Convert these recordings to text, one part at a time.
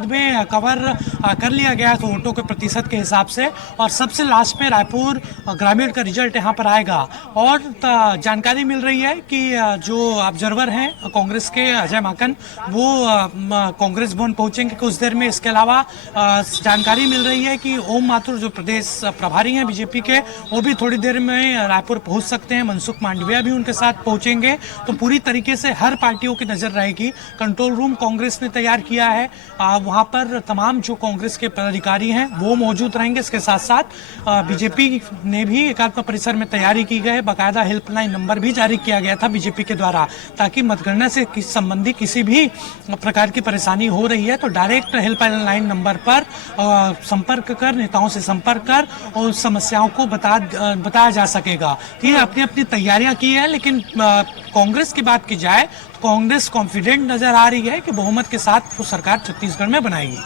में कवर कर लिया गया है तो वोटों के प्रतिशत के हिसाब से, और सबसे लास्ट में रायपुर ग्रामीण का रिजल्ट यहाँ पर आएगा। और जानकारी मिल रही है कि जो ऑब्जर्वर हैं कांग्रेस के अजय माकन, वो कांग्रेस भवन पहुंचेंगे कुछ देर में। इसके अलावा जानकारी मिल रही है कि ओम माथुर जो प्रदेश प्रभारी हैं बीजेपी के, वो भी थोड़ी देर में रायपुर पहुंच सकते हैं। मनसुख मांडविया भी उनके साथ पहुंचेंगे। तो पूरी तरीके से हर पार्टियों की नजर रहेगी। कंट्रोल रूम कांग्रेस ने तैयार किया है, वहां पर तमाम जो कांग्रेस के पदाधिकारी हैं वो मौजूद रहेंगे। इसके साथ साथ बीजेपी ने भी एकात्म परिसर में तैयारी की गई है। बाकायदा हेल्पलाइन नंबर भी जारी किया गया था बीजेपी के द्वारा, ताकि मतगणना से संबंधी किसी भी प्रकार की परेशानी हो रही है तो डायरेक्ट हेल्पलाइन नंबर पर संपर्क कर, नेताओं से संपर्क कर और समस्याओं को बताया जा सकेगा। ये अपनी अपनी तैयारियां की है। लेकिन कांग्रेस की बात की जाए तो कांग्रेस कॉन्फिडेंट नजर आ रही है कि बहुमत के साथ वो सरकार छत्तीसगढ़ में बनाएगी।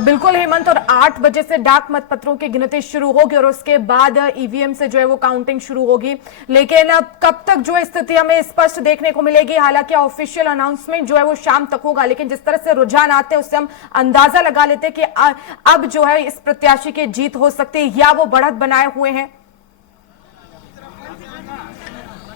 बिल्कुल हेमंत, और 8 बजे से डाक मतपत्रों की गिनती शुरू होगी और उसके बाद ईवीएम से जो है वो काउंटिंग शुरू होगी। लेकिन अब कब तक जो स्थिति हमें स्पष्ट देखने को मिलेगी? हालांकि ऑफिशियल अनाउंसमेंट जो है वो शाम तक होगा, लेकिन जिस तरह से रुझान आते हैं उससे हम अंदाजा लगा लेते हैं कि अब जो है इस प्रत्याशी की जीत हो सकती है या वो बढ़त बनाए हुए हैं।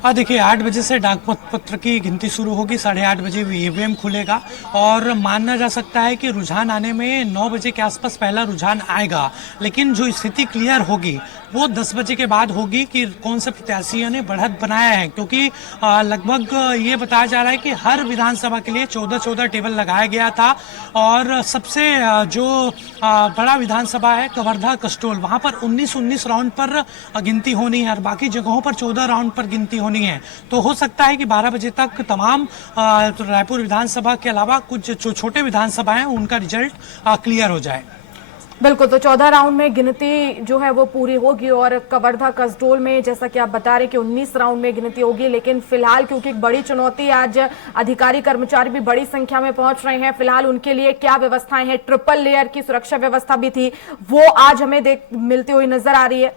देखिए 8 बजे से डाक मतपत्र की गिनती शुरू होगी, 8:30 बजे ईवीएम खुलेगा और मानना जा सकता है कि रुझान आने में 9 बजे के आसपास पहला रुझान आएगा। लेकिन जो स्थिति क्लियर होगी वो 10 बजे के बाद होगी कि कौन से प्रत्याशियों ने बढ़त बनाया है, क्योंकि लगभग ये बताया जा रहा है कि हर विधानसभा के लिए 14-14 टेबल लगाया गया था। और सबसे जो बड़ा विधानसभा है कवर्धा कस्टोल, वहां पर 19-19 राउंड पर गिनती होनी है और बाकी जगहों पर 14 राउंड पर गिनती होनी है। तो हो सकता है कि 12 बजे तक तमाम रायपुर विधानसभा के अलावा कुछ जो छोटे विधानसभा हैं उनका रिजल्ट क्लियर हो जाए। बिल्कुल, तो 14 राउंड में गिनती जो है वो पूरी होगी और कवर्धा कसडोल में जैसा कि आप बता रहे कि 19 राउंड में गिनती होगी। लेकिन फिलहाल क्योंकि एक बड़ी चुनौती, आज अधिकारी कर्मचारी भी बड़ी संख्या में पहुंच रहे हैं, फिलहाल उनके लिए क्या व्यवस्थाएं हैं, ट्रिपल लेयर की सुरक्षा व्यवस्था भी थी, वो आज हमें मिलती हुई नजर आ रही है।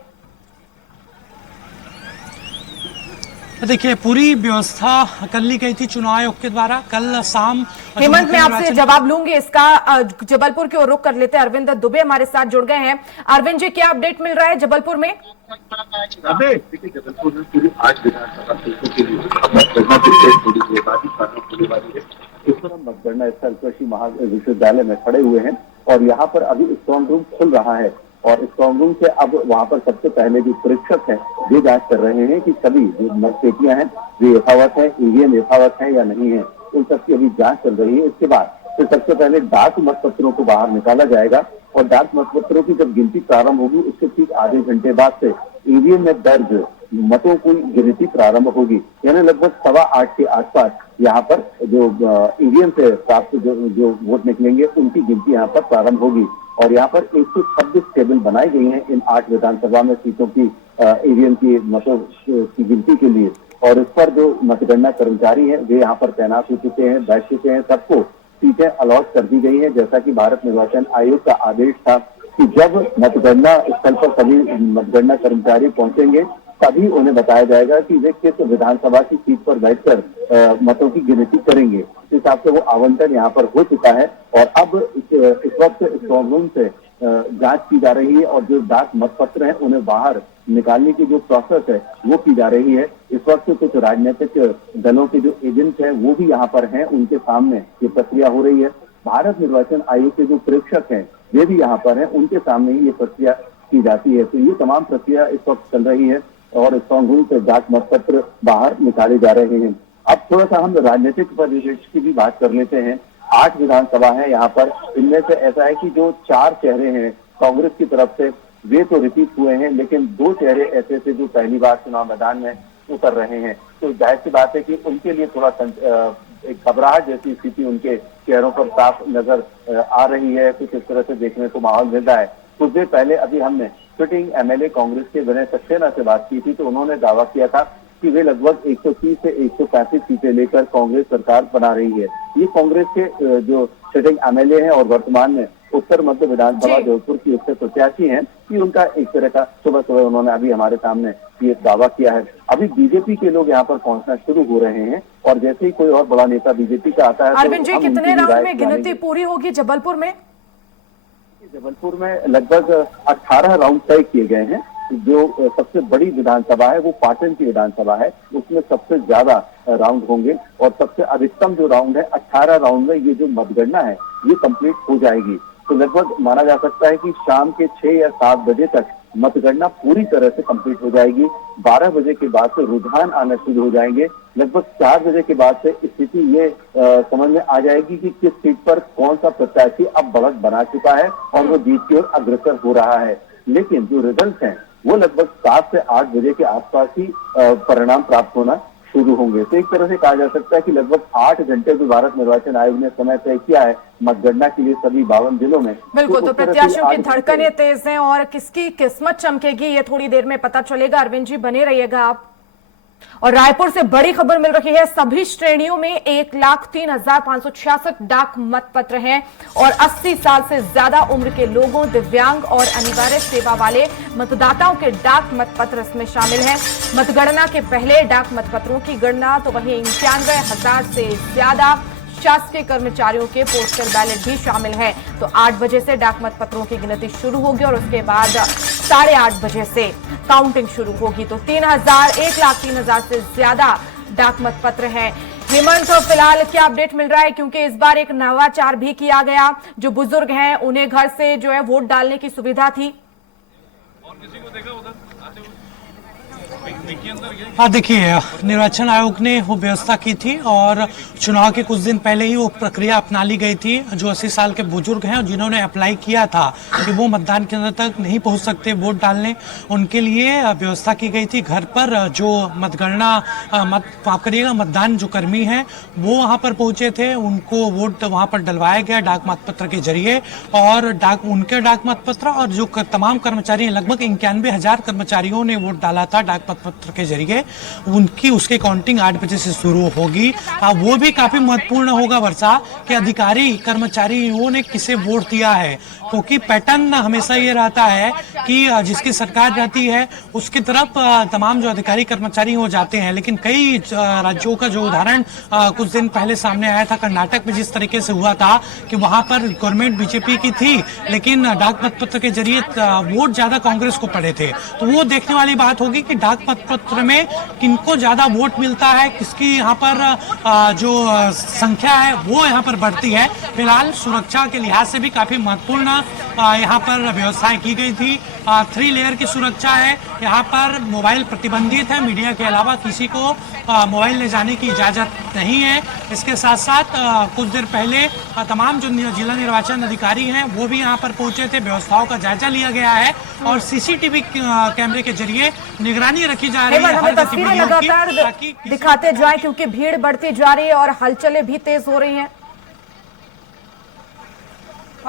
देखिए पूरी व्यवस्था कर ली गई थी चुनाव आयोग के द्वारा। कल शाम हेमंत, मैं आपसे जवाब लूंगी इसका। जबलपुर की ओर रुख कर लेते हैं, अरविंद दुबे हमारे साथ जुड़ गए हैं। अरविंद जी, क्या अपडेट मिल रहा है जबलपुर में? देखिए जबलपुर में पूरी 8 विधानसभा सीटों के लिए इस पर हम मतगणना स्थल कृषि महाविश्वविद्यालय में खड़े हुए हैं और यहाँ पर अभी स्ट्रॉन्ग रूम खुल रहा है और स्ट्रॉन्ग रूम से अब वहाँ पर सबसे पहले जो परीक्षक हैं वे जांच कर रहे हैं कि सभी जो मतपेटियां हैं वे यथावत है, ईवीएम यथावत है या नहीं है, उन सबकी अभी जांच चल रही है। इसके बाद फिर सबसे पहले डाक मतपत्रों को बाहर निकाला जाएगा और डाक मतपत्रों की जब गिनती प्रारंभ होगी उसके ठीक आधे घंटे बाद से ईवीएम में दर्ज मतों की गिनती प्रारंभ होगी। यानी लगभग 7:15 के आसपास यहाँ पर जो ईवीएम से प्राप्त जो वोट निकलेंगे उनकी गिनती यहाँ पर प्रारंभ होगी। और यहाँ पर 126 टेबल बनाई गई हैं इन 8 विधानसभा में सीटों की ईवीएम की मतों की गिनती के लिए। और इस पर जो मतगणना कर्मचारी हैं वे यहाँ पर तैनात हो चुके हैं, बैठ चुके हैं, सबको सीटें अलॉट कर दी गई है। जैसा कि भारत निर्वाचन आयोग का आदेश था कि जब मतगणना स्थल पर सभी मतगणना कर्मचारी पहुंचेंगे तभी उन्हें बताया जाएगा कि वे किस विधानसभा की सीट पर बैठकर मतों की गिनती करेंगे। इस हिसाब से वो आवंटन यहाँ पर हो चुका है और अब इस वक्त स्ट्रॉन्ग रूम से जांच की जा रही है और जो डाक मतपत्र हैं उन्हें बाहर निकालने की जो प्रोसेस है वो की जा रही है। इस वक्त कुछ राजनीतिक दलों के जो एजेंट हैं वो भी यहाँ पर हैं, उनके सामने ये प्रक्रिया हो रही है। भारत निर्वाचन आयोग के जो प्रेक्षक हैं वे भी यहाँ पर हैं, उनके सामने ही ये प्रक्रिया की जाती है। तो ये तमाम प्रक्रिया इस वक्त चल रही है और स्ट्रॉन्ग रूम से डाक मतपत्र बाहर निकाले जा रहे हैं। अब थोड़ा सा हम राजनीतिक परिदृश्य की भी बात कर लेते हैं। 8 विधानसभा है यहाँ पर, इनमें से ऐसा है कि जो 4 चेहरे हैं कांग्रेस की तरफ से वे तो रिपीट हुए हैं, लेकिन 2 चेहरे ऐसे थे जो पहली बार चुनाव मैदान में उतर रहे हैं। तो जाहिर सी बात है कि उनके लिए थोड़ा एक घबराहट जैसी स्थिति उनके चेहरों पर साफ नजर आ रही है। कुछ इस तरह से देखने को माहौल मिल रहा है। कुछ देर पहले अभी हमने सिटिंग एमएलए कांग्रेस के विनय सक्सेना से बात की थी तो उन्होंने दावा किया था कि वे लगभग 130 से 135 सीटें लेकर कांग्रेस सरकार बना रही है। ये कांग्रेस के जो सिटिंग एमएलए हैं और वर्तमान में उत्तर मध्य विधानसभा जबलपुर की उससे प्रत्याशी हैं कि उनका एक तरह का सुबह सुबह उन्होंने अभी हमारे सामने ये दावा किया है। अभी बीजेपी के लोग यहाँ पर पहुंचना शुरू हो रहे हैं और जैसे ही कोई और बड़ा नेता बीजेपी का आता है अरविंद जी, कितने राउंड में गिनती पूरी होगी जबलपुर में? जबलपुर में लगभग 18 राउंड तय किए गए हैं। जो सबसे बड़ी विधानसभा है वो पाटन की विधानसभा है, उसमें सबसे ज्यादा राउंड होंगे और सबसे अधिकतम जो राउंड है 18 राउंड में ये जो मतगणना है ये कंप्लीट हो जाएगी। तो लगभग माना जा सकता है कि शाम के 6 या 7 बजे तक मतगणना पूरी तरह से कंप्लीट हो जाएगी। 12 बजे के बाद से रुझान आना शुरू हो जाएंगे। लगभग 4 बजे के बाद से स्थिति ये समझ में आ जाएगी कि किस सीट पर कौन सा प्रत्याशी अब बढ़त बना चुका है और वो जीत की ओर अग्रसर हो रहा है। लेकिन जो रिजल्ट हैं वो लगभग 7 से 8 बजे के आसपास ही परिणाम प्राप्त होना शुरू होंगे। तो एक तरह से कहा जा सकता है कि लगभग 8 घंटे जो भारत निर्वाचन आयोग ने समय तय किया है मतगणना के लिए सभी 52 जिलों में। बिल्कुल, तो प्रत्याशियों की धड़कनें तेज हैं और किसकी किस्मत चमकेगी ये थोड़ी देर में पता चलेगा। अरविंद जी बने रहिएगा आप। और रायपुर से बड़ी खबर मिल रही है, सभी श्रेणियों में 1,03,566 डाक मतपत्र हैं और 80 साल से ज्यादा उम्र के लोगों, दिव्यांग और अनिवार्य सेवा वाले मतदाताओं के डाक मतपत्र इसमें शामिल हैं। मतगणना के पहले डाक मतपत्रों की गणना तो वहीं 91,000 से ज्यादा शासकीय कर्मचारियों के पोस्टल बैलेट भी शामिल हैं। तो 8 बजे से डाक मतपत्रों की गिनती शुरू होगी और उसके बाद 8:30 बजे से काउंटिंग शुरू होगी। तो 1,03,000 से ज्यादा डाक मतपत्र हैं। हेमंत, फिलहाल क्या अपडेट मिल रहा है, क्योंकि इस बार एक नवाचार भी किया गया, जो बुजुर्ग हैं उन्हें घर से जो है वोट डालने की सुविधा थी। और किसी को देखा उधर आते हुए? हाँ, देखिए, निर्वाचन आयोग ने वो व्यवस्था की थी और चुनाव के कुछ दिन पहले ही वो प्रक्रिया अपना ली गई थी। जो 80 साल के बुजुर्ग हैं और जिन्होंने अप्लाई किया था कि वो मतदान केंद्र तक नहीं पहुंच सकते वोट डालने, उनके लिए व्यवस्था की गई थी। घर पर जो मतगणना माफ करिएगा मतदान जो कर्मी हैं वो वहां पर पहुंचे थे, उनको वोट वहां पर डलवाया गया डाक मतपत्र के जरिए। और उनके डाक मतपत्र और जो तमाम कर्मचारी हैं, लगभग 91,000 कर्मचारियों ने वोट डाला था डाक मतपत्र के जरिए, उसकी काउंटिंग 8 बजे से शुरू होगी। वो भी काफी महत्वपूर्ण होगा वर्षा कि अधिकारी कर्मचारियों ने किसे वोट दिया है, क्योंकि पैटर्न हमेशा ये रहता है कि जिसकी सरकार रहती है उसकी तरफ तमाम जो अधिकारी कर्मचारी हो जाते हैं। लेकिन कई राज्यों का जो उदाहरण कुछ दिन पहले सामने आया था, कर्नाटक में जिस तरीके से हुआ था कि वहां पर गवर्नमेंट बीजेपी की थी लेकिन डाक मतपत्र के जरिए वोट ज्यादा कांग्रेस को पड़े थे। तो वो देखने वाली बात होगी कि डाक मतपत्र में किनको ज्यादा वोट मिलता है, किसकी यहाँ पर जो संख्या है वो यहाँ पर बढ़ती है। फिलहाल सुरक्षा के लिहाज से भी काफी महत्वपूर्ण यहाँ पर व्यवस्थाएं की गई थी। 3 लेयर की सुरक्षा है। यहाँ पर मोबाइल प्रतिबंधित है, मीडिया के अलावा किसी को मोबाइल ले जाने की इजाजत नहीं है। इसके साथ साथ कुछ देर पहले तमाम जो जिला निर्वाचन अधिकारी हैं वो भी यहाँ पर पहुंचे थे, व्यवस्थाओं का जायजा लिया गया है और सीसीटीवी कैमरे के जरिए निगरानी रखी जा रही है। हमें तस्वीरें लगातार दिखाते जाएं क्योंकि भीड़ बढ़ती जा रही है और हलचलें भी तेज हो रही हैं।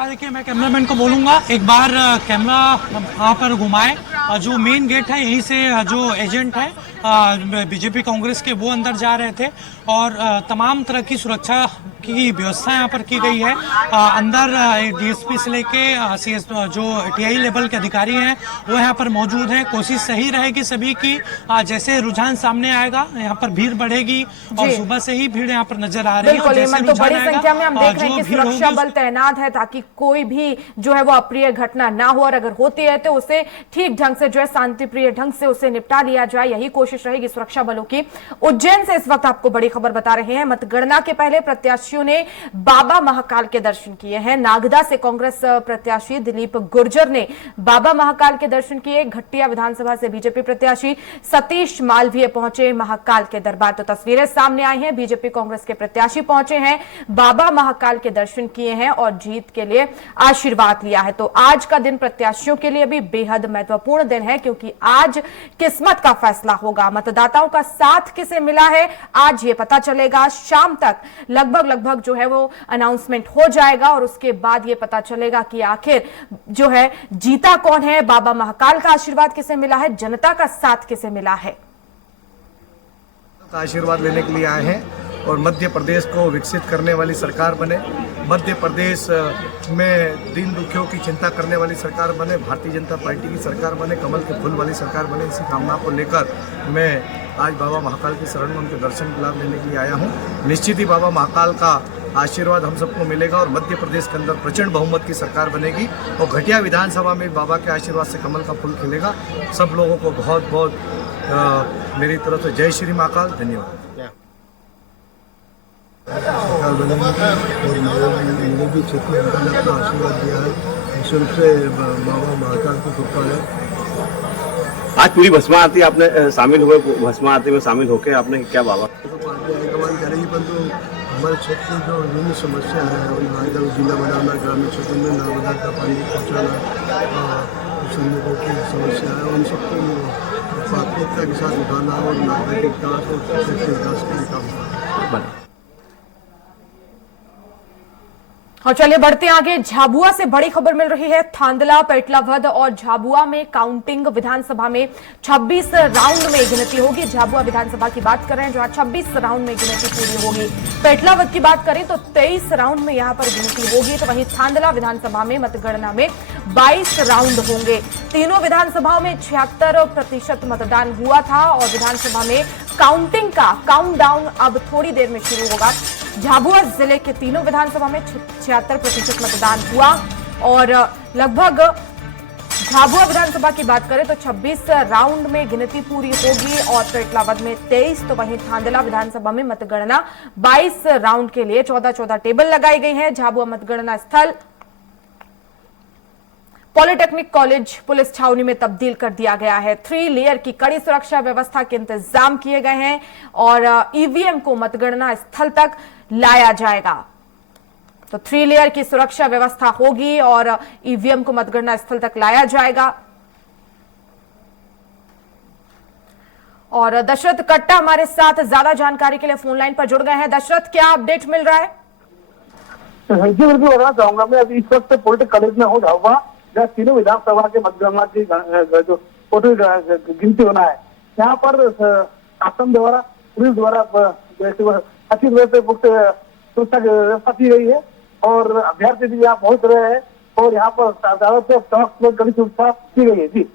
देखिए, मैं कैमरामैन को बोलूंगा एक बार कैमरा वहाँ पर घुमाए। जो मेन गेट है यहीं से जो एजेंट है बीजेपी कांग्रेस के वो अंदर जा रहे थे और तमाम तरह की सुरक्षा की व्यवस्था यहाँ पर की गई है। अंदर डीएसपी से लेके सीएस जो टीआई लेवल के अधिकारी हैं वो यहाँ पर मौजूद हैं। कोशिश सही रहेगी सभी की, जैसे रुझान सामने आएगा यहाँ पर भीड़ बढ़ेगी और सुबह से ही भीड़ यहाँ पर नजर आ रही है। बिल्कुल, तो बड़ी संख्या में हम देख रहे हैं कि सुरक्षा बल तैनात है ताकि कोई भी जो है वो अप्रिय घटना ना हो और अगर होती है तो उसे ठीक ढंग से जो है शांतिप्रिय ढंग से उसे निपटा लिया जाए, यही कोशिश रहेगी सुरक्षा बलों की। उज्जैन से इस वक्त आपको बड़ी खबर बता रहे हैं। मतगणना के पहले प्रत्याशियों ने बाबा महाकाल के दर्शन किए हैं। नागदा से कांग्रेस प्रत्याशी दिलीप गुर्जर ने बाबा महाकाल के दर्शन किए। घटिया विधानसभा से बीजेपी प्रत्याशी सतीश मालवीय पहुंचे महाकाल के दरबार। तो तस्वीरें सामने आई हैं, बीजेपी कांग्रेस के प्रत्याशी पहुंचे हैं, बाबा महाकाल के दर्शन किए हैं और जीत के लिए आशीर्वाद लिया है। तो आज का दिन प्रत्याशियों के लिए भी बेहद महत्वपूर्ण दिन है क्योंकि आज किस्मत का फैसला होगा। मतदाताओं का साथ किसे मिला है आज ये पता चलेगा। शाम तक लगभग जो है वो अनाउंसमेंट हो जाएगा और उसके बाद ये पता चलेगा कि आखिर जो है जीता कौन है, बाबा महाकाल का आशीर्वाद किसे मिला है, जनता का साथ किसे मिला है। आशीर्वाद लेने के लिए आए हैं और मध्य प्रदेश को विकसित करने वाली सरकार बने, मध्य प्रदेश में दीन दुखियों की चिंता करने वाली सरकार बने, भारतीय जनता पार्टी की सरकार बने, कमल के फूल वाली सरकार बने। इसी कामना को लेकर मैं आज बाबा महाकाल की शरण में उनके दर्शन का लाभ लेने के लिए आया हूँ। निश्चित ही बाबा महाकाल का आशीर्वाद हम सबको मिलेगा और मध्य प्रदेश के अंदर प्रचंड बहुमत की सरकार बनेगी और घटिया विधानसभा में बाबा के आशीर्वाद से कमल का फूल खिलेगा। सब लोगों को बहुत बहुत मेरी तरफ से जय श्री महाकाल, धन्यवाद। सरकार बनेगी और मेरे भी क्षेत्र में अपना आशीर्वाद दिया है, ईश्वर से बाबा महाकाल को कृपा है। आज पूरी भस्मा आरती आपने शामिल हुए, भस्मा आरती में शामिल होकर आपने क्या बाबा? तो पार्टी हाईकमान करेगी, परंतु हमारे क्षेत्र में जो विभिन्न समस्या है, नागरिक जिला बनाना, ग्रामीण क्षेत्र में नर्मदा का पानी पहुँचाना, श्रमिकों की समस्या है, उन सबको प्राथमिकता के साथ उठाना और नागरिक विकास और क्षेत्र के विकास के लिए काम करना। और चलिए बढ़ते आगे। झाबुआ से बड़ी खबर मिल रही है। थांदला, पेटलावद और झाबुआ में काउंटिंग विधानसभा में 26 राउंड में गिनती होगी। झाबुआ विधानसभा की बात कर रहे हैं जहां 26 राउंड में गिनती पूरी होगी। पेटलावद की बात करें तो 23 राउंड में यहां पर गिनती होगी। तो वहीं थांदला विधानसभा में मतगणना में 22 राउंड होंगे। तीनों विधानसभाओं में 76% मतदान हुआ था और विधानसभा में काउंटिंग का काउंटडाउन अब थोड़ी देर में शुरू होगा। झाबुआ जिले के तीनों विधानसभा में 76% मतदान हुआ और लगभग झाबुआ विधानसभा की बात करें तो 26 राउंड में गिनती पूरी होगी और पेटलावद में 23। तो वहीं थांदला विधानसभा में मतगणना 22 राउंड के लिए 14 टेबल लगाई गई हैं। झाबुआ मतगणना स्थल पॉलिटेक्निक कॉलेज पुलिस छावनी में तब्दील कर दिया गया है। 3 लेयर की कड़ी सुरक्षा व्यवस्था के इंतजाम किए गए हैं और ईवीएम को मतगणना स्थल तक लाया जाएगा। तो 3 लेयर की सुरक्षा व्यवस्था होगी और ईवीएम को मतगणना स्थल तक लाया जाएगा। और दशरथ कट्टा हमारे साथ ज्यादा जानकारी के लिए फोन लाइन पर जुड़ गए हैं। दशरथ, क्या अपडेट मिल रहा है? जी बिल्कुल बताना चाहूंगा मैं। अभी इस वक्त पॉलिटेक्निक कॉलेज में हूँ झाबुआ, जहाँ तीनों विधानसभा के मतगणना की जो टोटल गिनती होना है। यहाँ पर शासन द्वारा, पुलिस द्वारा अच्छी तरह से मुक्त सुरक्षा की व्यवस्था की गई है और अभ्यर्थी भी यहाँ पहुंच रहे हैं और यहाँ पर कड़ी सुरक्षा की गई है। जी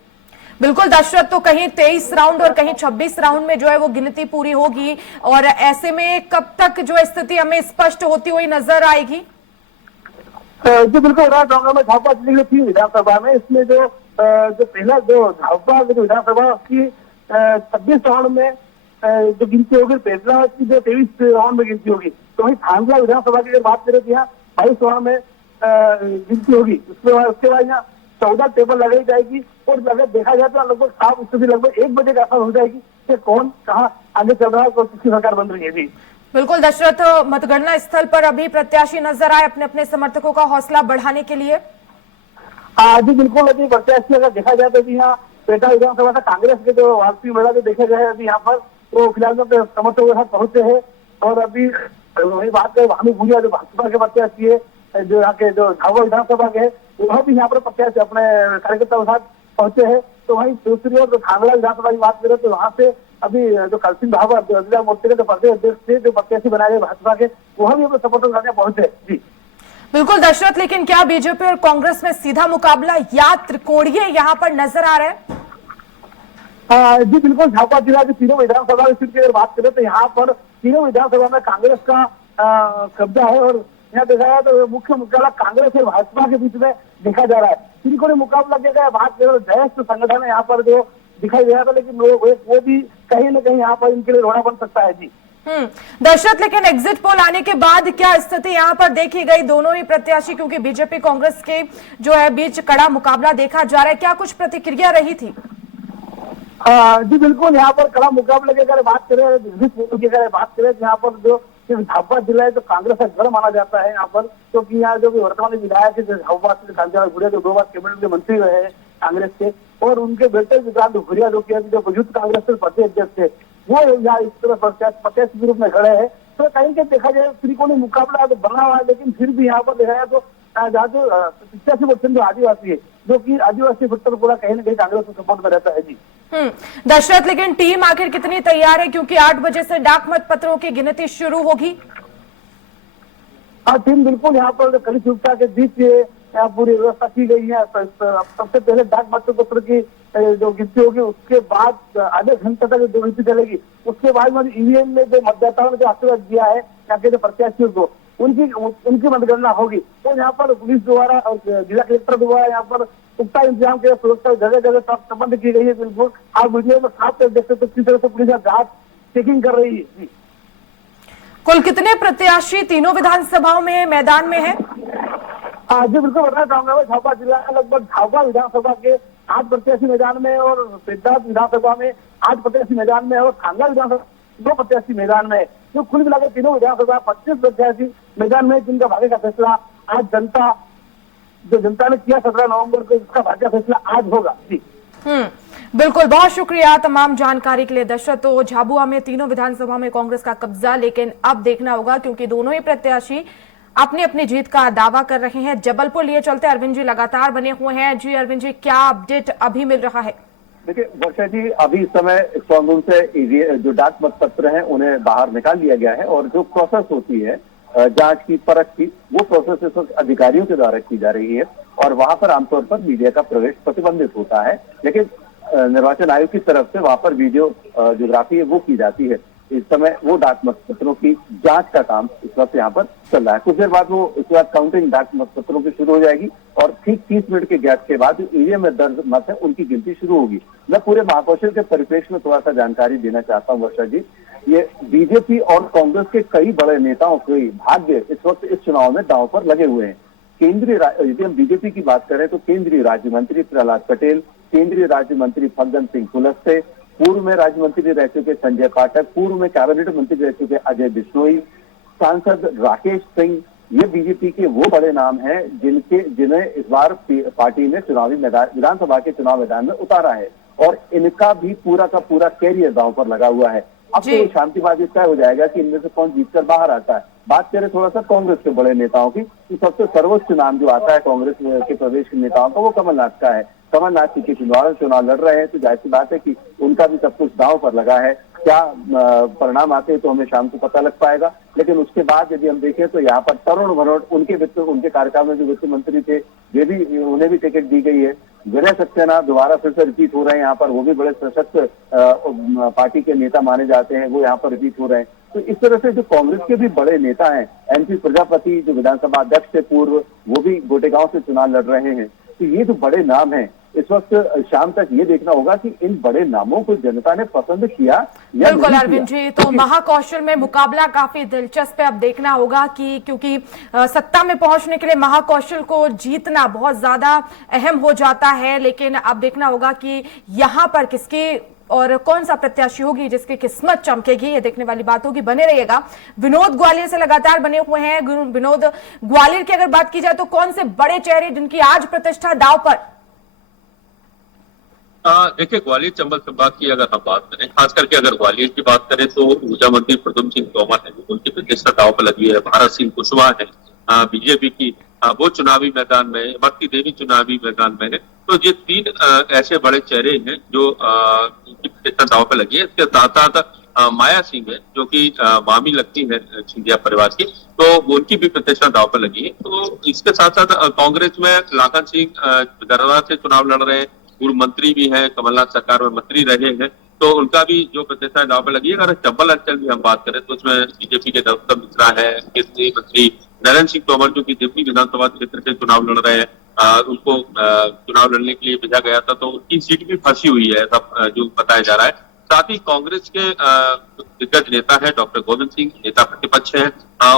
बिल्कुल दशरथ, तो कहीं 23 राउंड और कहीं 26 राउंड में जो है वो गिनती पूरी होगी और ऐसे में कब तक जो स्थिति हमें स्पष्ट होती हुई नजर आएगी? जी बिल्कुल बताना चाहूंगा मैं। झाबुआ जिले की 3 विधानसभा में इसमें जो पहला जो झाबुआ विधानसभा की 26 राउंड में जो गिनती होगी, पेटलावद की जो 23 राउंड में गिनती होगी। तो वही थांदला विधानसभा की अगर बात करें तो यहाँ 22 राउंड में गिनती होगी। उसके बाद यहाँ 14 टेबल लगाई जाएगी और अगर देखा जाए तो लगभग साफ स्थिति लगभग 1 बजे के आसपास हो जाएगी कि कौन कहाँ आगे चल रहा है, कौन किसकी सरकार बन रही है। जी बिल्कुल दशरथ, मतगणना स्थल पर अभी प्रत्याशी नजर आए अपने अपने समर्थकों का हौसला बढ़ाने के लिए। जी बिल्कुल, अभी प्रत्याशी अगर देखा जाए तो यहाँ पेटा विधानसभा से कांग्रेस के जो वापसी महिला जो देखे गए अभी यहाँ पर वो फिलहाल में समर्थकों के साथ पहुंचे हैं। और अभी वही बात करें भानु भूरिया जो भाजपा के प्रत्याशी है, जो यहाँ के जो झाबुआ विधानसभा के, वह भी यहाँ पर प्रत्याशी अपने कार्यकर्ताओं के साथ पहुंचे हैं। तो वहीं दूसरी ओर थांदला विधानसभा की बात करें तो वहाँ से अभी जो कलसिंह भावर जो जिला मोर्चे के प्रदेश अध्यक्ष थे, जो प्रत्याशी बनाए गए भाजपा के, वह भी अपने सपोर्टर करने पहुंचे। जी बिल्कुल दशरथ, लेकिन क्या बीजेपी और कांग्रेस में सीधा मुकाबला या त्रिकोणीय यहाँ पर नजर आ रहा है? जी बिल्कुल, झाबुआ जिला की तीनों विधानसभा सीट की अगर बात करें तो यहाँ पर तीनों विधानसभा में कांग्रेस का कब्जा है और यहाँ देखा जाए तो मुख्य मुकाबला कांग्रेस और भाजपा के बीच में देखा जा रहा है। त्रिकोणीय मुकाबला देखा बात करें तो जयस्थ संगठन है यहाँ पर जो दिखाई दे रहा था, लेकिन वो भी कहीं न कहीं यहाँ पर इनके लिए रोड़ा बन सकता है। जी दशरथ, लेकिन एग्जिट पोल आने के बाद क्या स्थिति यहाँ पर देखी गई? दोनों ही प्रत्याशी, क्योंकि बीजेपी कांग्रेस के जो है बीच कड़ा मुकाबला देखा जा रहा है, क्या कुछ प्रतिक्रिया रही थी? जी बिल्कुल, यहाँ पर कड़ा मुकाबले की अगर बात करें, बात करें यहाँ पर जो झाबुआ जिला है जो कांग्रेस का गढ़ माना जाता है यहाँ पर, क्योंकि यहाँ जो वर्तमान विधायक है झाबुआ से कांतिलाल भूरिया जो 2 बार कैबिनेट के मंत्री रहे हैं कांग्रेस के, और उनके बेटे विक्रांत भूरिया जो युद्ध कांग्रेस के प्रदेश अध्यक्ष थे, वो यहाँ इस तरह प्रत्याशी के रूप में खड़े हैं। तो कहीं के देखा जाए त्रिकोणीय मुकाबला तो बना हुआ है, लेकिन फिर भी यहाँ पर देखा जाए तो जहाँ जो 85% जो आदिवासी है, जो कि आदिवासी फैक्टर पूरा कहीं ना कहीं कांग्रेस को सपोर्ट में रहता है। जी दशरथ, लेकिन टीम आखिर कितनी तैयार है, क्योंकि 8 बजे से डाक मत पत्रों की गिनती शुरू होगी? हाँ, टीम बिल्कुल यहाँ पर कड़ी सुरक्षा के बीच यहाँ पूरी व्यवस्था की गई है। सबसे पहले डाक मत पत्र की जो गिनती होगी, उसके बाद आधे घंटे तक जो गिनती चलेगी, उसके बाद ईवीएम में जो मतदाताओं ने जो आशीर्वाद दिया है यहाँ के जो प्रत्याशियों को, उनकी मतगणना होगी। तो यहाँ पर पुलिस द्वारा और जिला कलेक्टर द्वारा यहाँ पर पुख्ता इंतजाम के सुरक्षा जगह जगह प्रबंध की गई है। बिल्कुल आप वीडियो में साफ तौर देख सकते हो किस तरह से पुलिस जांच चेकिंग कर रही है। कुल कितने प्रत्याशी तीनों विधानसभाओं में मैदान में है? जी बिल्कुल बताना चाहूंगा मैं, झाबुआ जिला में लगभग झाबुआ विधानसभा के 8 प्रत्याशी मैदान में और सिद्धार्थ विधानसभा में 8 प्रत्याशी मैदान में और खानगा विधानसभा 2 प्रत्याशी मैदान में। जो कुल मिलाकर तीनों विधानसभा 25 प्रत्याशी मैदान में, जिनका भाग्य का फैसला आज जनता ने किया 17 नवंबर को, इसका भाग्य का फैसला आज होगा। जी बिल्कुल, बहुत शुक्रिया तमाम जानकारी के लिए दशरथ। तो झाबुआ में तीनों विधानसभा में कांग्रेस का कब्जा, लेकिन अब देखना होगा क्योंकि दोनों ही प्रत्याशी अपनी अपनी जीत का दावा कर रहे हैं। जबलपुर लिए चलते अरविंद जी लगातार बने हुए हैं। जी अरविंद जी, क्या अपडेट अभी मिल रहा है? देखिए वर्षा जी, अभी इस समय स्ट्रांग रूम से जो डाक मतपत्र हैं उन्हें बाहर निकाल लिया गया है और जो प्रोसेस होती है जांच की, परख की, वो प्रोसेस इस वक्त अधिकारियों के द्वारा की जा रही है और वहां पर आमतौर पर मीडिया का प्रवेश प्रतिबंधित होता है। लेकिन निर्वाचन आयोग की तरफ से वहां पर वीडियोग्राफी है वो की जाती है। इस समय वो डाक मतपत्रों की जांच का काम इस वक्त यहाँ पर चल रहा है। कुछ देर बाद उसके बाद काउंटिंग डाक मतपत्रों की शुरू हो जाएगी और ठीक 30 मिनट के गैप के बाद ईवीएम में दर्ज मत है उनकी गिनती शुरू होगी। मैं पूरे महाकौशल के परिप्रेक्ष्य में थोड़ा सा जानकारी देना चाहता हूँ वर्षा जी। ये बीजेपी और कांग्रेस के कई बड़े नेताओं के भाग्य इस वक्त इस चुनाव में दांव पर लगे हुए हैं। यदि हम बीजेपी की बात करें तो केंद्रीय राज्य मंत्री प्रहलाद पटेल, केंद्रीय राज्य मंत्री फग्गन सिंह कुलस्ते, पूर्व में राज्य मंत्री रह चुके संजय पाठक, पूर्व में कैबिनेट मंत्री रह चुके अजय बिश्नोई, सांसद राकेश सिंह, ये बीजेपी के वो बड़े नाम हैं जिन्हें इस बार पार्टी ने चुनावी मैदान, विधानसभा के चुनाव मैदान में उतारा है और इनका भी पूरा का पूरा कैरियर दांव पर लगा हुआ है। अब तो शांतिवादी तय हो जाएगा कि इनमें से कौन जीतकर बाहर आता है। बात करें थोड़ा सा कांग्रेस के बड़े नेताओं की, तो सबसे सर्वोच्च नाम जो आता है कांग्रेस के प्रदेश के नेताओं का वो कमलनाथ का है। कमलनाथ जी के चुनाव लड़ रहे हैं तो जाहिर सी बात है कि उनका भी सब कुछ दांव पर लगा है। क्या परिणाम आते हैं तो हमें शाम को पता लग पाएगा। लेकिन उसके बाद यदि हम देखें तो यहाँ पर तरुण भनोट, उनके कार्यकाल में जो वित्त मंत्री थे उन्हें भी टिकट दी गई है। विनय सक्सेना दोबारा फिर से रिपीट हो रहे हैं यहाँ पर, वो भी बड़े सशक्त पार्टी के नेता माने जाते हैं, वो यहाँ पर रिपीट हो रहे हैं। तो इस तरह से जो कांग्रेस के भी बड़े नेता हैं, एनपी प्रजापति जो विधानसभा अध्यक्ष थे पूर्व, वो भी गोटेगांव से चुनाव लड़ रहे हैं। तो ये जो बड़े नाम हैं, इस वक्त शाम तक ये देखना होगा कि इन बड़े नामों को जनता ने पसंद किया या बिल्कुल अरविंद जी, तो महाकौशल में मुकाबला काफी दिलचस्प है। अब देखना होगा कि क्योंकि सत्ता में पहुंचने के लिए महाकौशल को जीतना बहुत ज्यादा अहम हो जाता है, लेकिन अब देखना होगा कि यहाँ पर किसकी और कौन सा प्रत्याशी होगी जिसकी किस्मत चमकेगी, ये देखने वाली बात होगी। बने रहिएगा। विनोद ग्वालियर से लगातार बने हुए हैं। विनोद, ग्वालियर की अगर बात की जाए तो कौन से बड़े चेहरे जिनकी आज प्रतिष्ठा दांव पर? देखिए, ग्वालियर चंबल संभाग की अगर हम बात करें, खास करके अगर ग्वालियर की बात करें तो ऊर्जा मंत्री प्रद्युम्न सिंह तोमर है, उनकी प्रतिष्ठा दांव पर लगी है। भारत सिंह कुशवाहा है बीजेपी की, वो चुनावी मैदान में है। भक्ति देवी चुनावी मैदान में है। तो ये 3 ऐसे बड़े चेहरे हैं जो उनकी प्रतिष्ठा दांव पर लगी है। इसके साथ साथ माया सिंह है जो कि मामी लगती है सिंधिया परिवार की, तो उनकी भी प्रतिष्ठा दांव पर लगी है। तो इसके साथ साथ कांग्रेस में लाखन सिंह दरअसल से चुनाव लड़ रहे हैं, पूर्व मंत्री भी है, कमलनाथ सरकार में मंत्री रहे हैं, तो उनका भी जो प्रतिष्ठा दांव पर लगी है। अगर चंबल अंचल की हम बात करें तो उसमें बीजेपी के गौतम मिश्रा है, केंद्रीय मंत्री नरेंद्र सिंह तोमर जो कि दिल्ली विधानसभा क्षेत्र से चुनाव लड़ रहे हैं, उनको चुनाव लड़ने के लिए भेजा गया था, तो उनकी सीट भी फंसी हुई है ऐसा जो बताया जा रहा है। साथ ही कांग्रेस के दिग्गज नेता है डॉक्टर गोविंद सिंह, नेता प्रतिपक्ष है,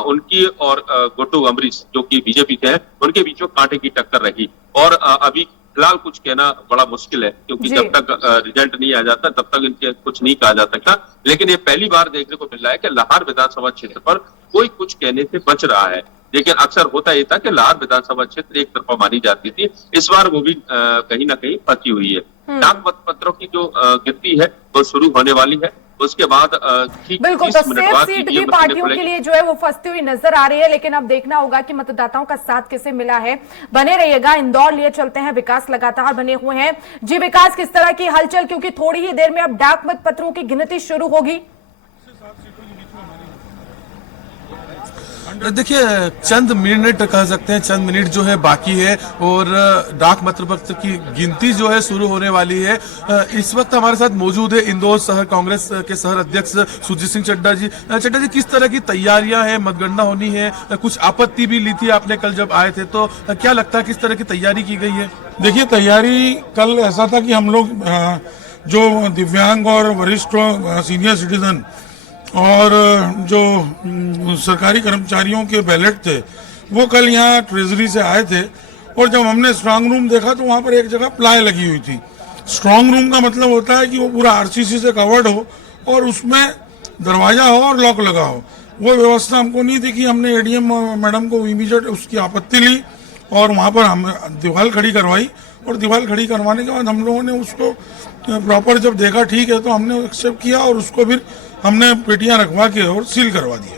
उनकी और गोटू अमरीश जो कि बीजेपी के हैं, उनके बीच में कांटे की टक्कर रही। और अभी फिलहाल कुछ कहना बड़ा मुश्किल है क्योंकि जब तक रिजल्ट नहीं आ जाता तब तक इनके कुछ नहीं कहा जा सकता। लेकिन ये पहली बार देखने को मिल रहा है कि लाहौर विधानसभा क्षेत्र पर कोई कुछ कहने से बच रहा है। लेकिन अक्सर होता ये था कि लाहौर विधानसभा क्षेत्र एक तरफा मानी जाती थी, इस बार वो भी कहीं ना कहीं फंसी हुई है। डाक मतपत्रों की जो गिनती है वो शुरू होने वाली है। उसके बाद बिल्कुल, तो सेफ सीट भी पार्टियों के लिए जो है वो फंसती हुई नजर आ रही है। लेकिन अब देखना होगा कि मतदाताओं का साथ किसे मिला है। बने रहिएगा। इंदौर लिए चलते हैं। विकास लगातार बने हुए हैं। जी विकास, किस तरह की हलचल, क्योंकि थोड़ी ही देर में अब डाक मतपत्रों की गिनती शुरू होगी। देखिए चंद मिनट कह सकते हैं, चंद मिनट जो है बाकी है और डाक मतपत्र की गिनती जो है शुरू होने वाली है। इस वक्त हमारे साथ मौजूद है इंदौर शहर कांग्रेस के शहर अध्यक्ष सुरजीत सिंह चड्डा जी। चड्डा जी, किस तरह की तैयारियां हैं, मतगणना होनी है, कुछ आपत्ति भी ली थी आपने कल जब आए थे, तो क्या लगता है किस तरह की तैयारी की गई है? देखिए तैयारी कल ऐसा था कि हम लोग जो दिव्यांग और वरिष्ठ सीनियर सिटीजन और जो सरकारी कर्मचारियों के बैलेट थे वो कल यहाँ ट्रेजरी से आए थे और जब हमने स्ट्रांग रूम देखा तो वहाँ पर एक जगह प्लाई लगी हुई थी। स्ट्रांग रूम का मतलब होता है कि वो पूरा आरसीसी से कवर्ड हो और उसमें दरवाजा हो और लॉक लगा हो। वो व्यवस्था हमको नहीं थी कि हमने एडीएम मैडम को इमीडिएट उसकी आपत्ति ली और वहाँ पर हम दीवार खड़ी करवाई और दीवार खड़ी करवाने के बाद हम लोगों ने उसको प्रॉपर जब देखा ठीक है तो हमने एक्सेप्ट किया और उसको फिर हमने पेटियां रखवा के और सील करवा दिया।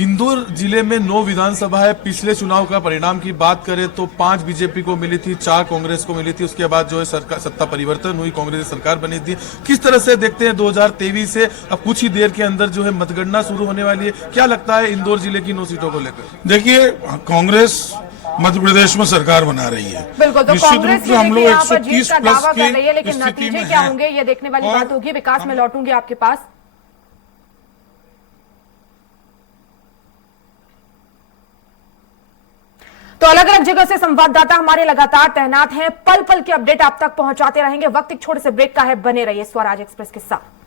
इंदौर जिले में 9 विधानसभा है। पिछले चुनाव का परिणाम की बात करें तो 5 बीजेपी को मिली थी, 4 कांग्रेस को मिली थी। उसके बाद जो है सरकार सत्ता परिवर्तन हुई, कांग्रेस सरकार बनी थी। किस तरह से देखते हैं 2023 से अब कुछ ही देर के अंदर जो है मतगणना शुरू होने वाली है, क्या लगता है इंदौर जिले की 9 सीटों को लेकर? देखिए कांग्रेस मध्य प्रदेश में सरकार बना रही है, बिल्कुल, तो कांग्रेस हम लोग यहाँ पर जीत का दावा कर रही है, लेकिन स्थिति नतीजे में क्या हैं। होंगे ये देखने वाली बात होगी। विकास में लौटूंगी आपके पास। तो अलग अलग जगह से संवाददाता हमारे लगातार तैनात हैं, पल पल की अपडेट आप तक पहुंचाते रहेंगे। वक्त एक छोटे से ब्रेक का है, बने रहिए स्वराज एक्सप्रेस के साथ।